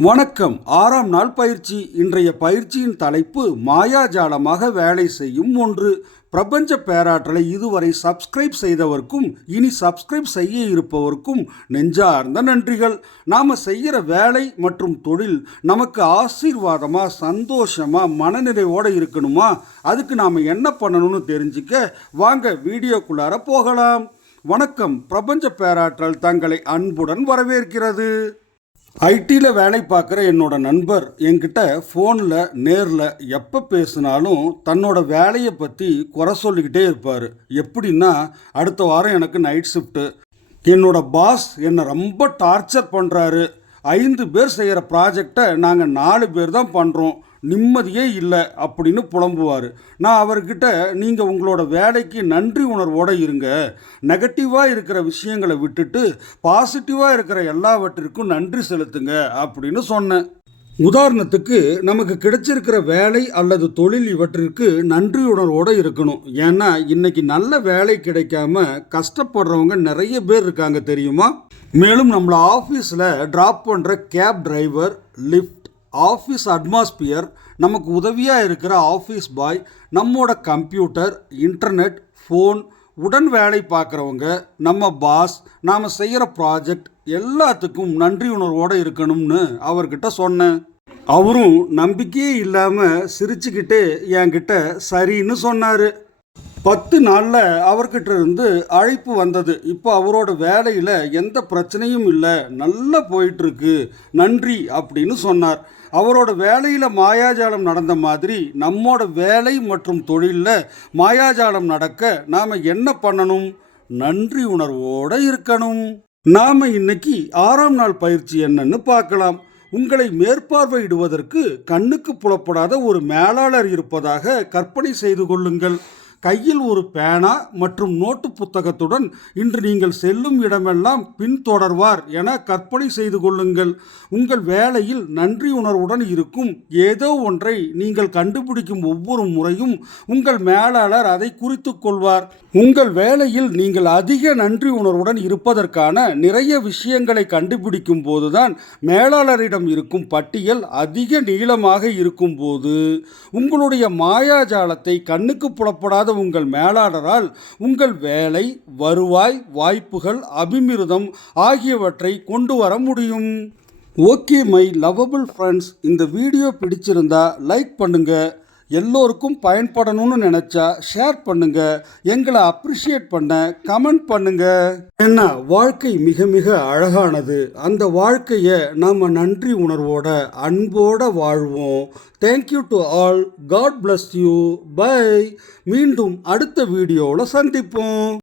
வணக்கம். ஆறாம் நாள் பயிற்சி. இன்றைய பயிற்சியின் தலைப்பு மாயாஜாலமாக வேலை செய்யும் ஒன்று. பிரபஞ்ச பேராற்றலை இதுவரை சப்ஸ்கிரைப் செய்தவர்க்கும் இனி சப்ஸ்கிரைப் செய்ய இருப்பவர்க்கும் நெஞ்சார்ந்த நன்றிகள். நாம் செய்கிற வேலை மற்றும் தொழில் நமக்கு ஆசீர்வாதமா சந்தோஷமா மனநிறைவோடு இருக்கணுமா? அதுக்கு நாம் என்ன பண்ணணும்னு தெரிஞ்சுக்க வாங்க வீடியோக்குள்ளார போகலாம். வணக்கம். பிரபஞ்ச பேராற்றல் தங்களை அன்புடன் வரவேற்கிறது. ஐடியில் வேலை பார்க்குற என்னோட நண்பர் என்கிட்ட ஃபோனில் நேரில் எப்போ பேசினாலும் தன்னோட வேலையை பற்றி குறை சொல்லிக்கிட்டே இருப்பார். எப்படின்னா அடுத்த வாரம் எனக்கு நைட் ஷிஃப்ட்டு என்னோட பாஸ் என்னை ரொம்ப டார்ச்சர் பண்ணுறாரு ஐந்து பேர் செய்கிற ப்ராஜெக்டை நாங்கள் நாலு பேர் தான் பண்ணுறோம் நிம்மதியே இல்லை அப்படின்னு புலம்புவார். நான் அவர்கிட்ட நீங்கள் உங்களோட வேலைக்கு நன்றி உணர்வோடு இருங்க. நெகட்டிவாக இருக்கிற விஷயங்களை விட்டுட்டு பாசிட்டிவாக இருக்கிற எல்லாவற்றிற்கும் நன்றி செலுத்துங்க அப்படின்னு சொன்னேன். உதாரணத்துக்கு நமக்கு கிடைச்சிருக்கிற வேலை அல்லது தொழில் இவற்றிற்கு நன்றியுணர்வோடு இருக்கணும். ஏன்னா இன்னைக்கு நல்ல வேலை கிடைக்காம கஷ்டப்படுறவங்க நிறைய பேர் இருக்காங்க தெரியுமா? மேலும் நம்மளை ஆஃபீஸில் ட்ராப் பண்ணுற cab driver lift office atmosphere நமக்கு உதவியாக இருக்கிற ஆஃபீஸ் பாய் நம்மோட கம்ப்யூட்டர் இன்டர்நெட் ஃபோன் உடன் வேலை பார்க்குறவங்க நம்ம பாஸ் நாம் செய்கிற ப்ராஜெக்ட் எல்லாத்துக்கும் நன்றி உணர்வோடு இருக்கணும்னு அவர்கிட்ட சொன்னேன். அவரும் நம்பிக்கையே இல்லாமல் சிரிச்சுக்கிட்டே என்கிட்ட சரின்னு சொன்னார். பத்து நாளில் அவர்கிட்ட இருந்து அழைப்பு வந்தது. இப்போ அவரோட வேலையில் எந்த பிரச்சனையும் இல்லை. நல்லா போயிட்டுருக்கு. நன்றி அப்படின்னு சொன்னார். அவரோட வேலையில் மாயாஜாலம் நடந்த மாதிரி நம்மோட வேலை மற்றும் தொழிலில் மாயாஜாலம் நடக்க நாம் என்ன பண்ணணும்? நன்றி உணர்வோடு இருக்கணும். நாம் இன்னைக்கு ஆறாம் நாள் பயிற்சி என்னன்னு பார்க்கலாம். உங்களை மேற்பார்வையிடுவதற்கு கண்ணுக்கு புலப்படாத ஒரு மேலாளர் இருப்பதாக கற்பனை செய்து கொள்ளுங்கள். கையில் ஒரு பேனா மற்றும் நோட்டு புத்தகத்துடன் இன்று நீங்கள் செல்லும் இடமெல்லாம் பின்தொடர்வார் என கற்பனை செய்து கொள்ளுங்கள். உங்கள் வேலையில் நன்றி உணர்வுடன் இருக்கும். ஏதோ ஒன்றை நீங்கள் கண்டுபிடிக்கும் ஒவ்வொரு முறையும் உங்கள் மேலாளர் அதை குறித்து கொள்வார். உங்கள் வேலையில் நீங்கள் அதிக நன்றி உணர்வுடன் இருப்பதற்கான நிறைய விஷயங்களை கண்டுபிடிக்கும் போதுதான் மேலாளரிடம் இருக்கும் பட்டியல் அதிக நீளமாக இருக்கும் போது உங்களுடைய மாயாஜாலத்தை கண்ணுக்கு புலப்படாத உங்கள் மேலாளரால் உங்கள் வேலை வருவாய் வாய்ப்புகள் அபிமிருதம் ஆகியவற்றை கொண்டு வர முடியும். Okay my lovable friends. இந்த வீடியோ பிடிச்சிருந்தா லைக் பண்ணுங்க. எல்லோருக்கும் பயன்படணும்னு நினச்சா ஷேர் பண்ணுங்க. எங்களை அப்ரிஷியேட் பண்ண கமெண்ட் பண்ணுங்க. என்ன வாழ்க்கை மிக மிக அழகானது. அந்த வாழ்க்கையை நாம் நன்றி உணர்வோட அன்போட வாழ்வோம். Thank you to all god bless you bye மீண்டும் அடுத்த வீடியோவில் சந்திப்போம்.